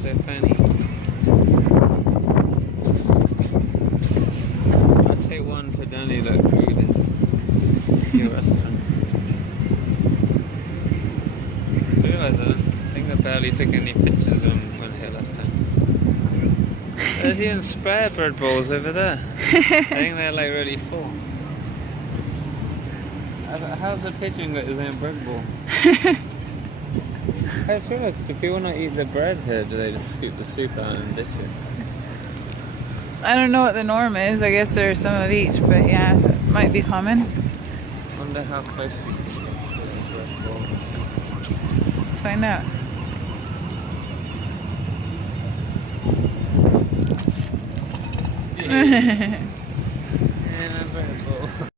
so funny. I'll take one for Danny that food in your restaurant. I realise I think I barely took any pictures when here last time. There's even spare bread balls over there. I think they're like really full. How's a pigeon got his own bread ball? I just realised, do people not eat the bread here? Do they just scoop the soup out and ditch it? I don't know what the norm is. I guess there's some of each, but yeah, it might be common. I wonder how close you can get to the bread ball. Let's find out. Yeah.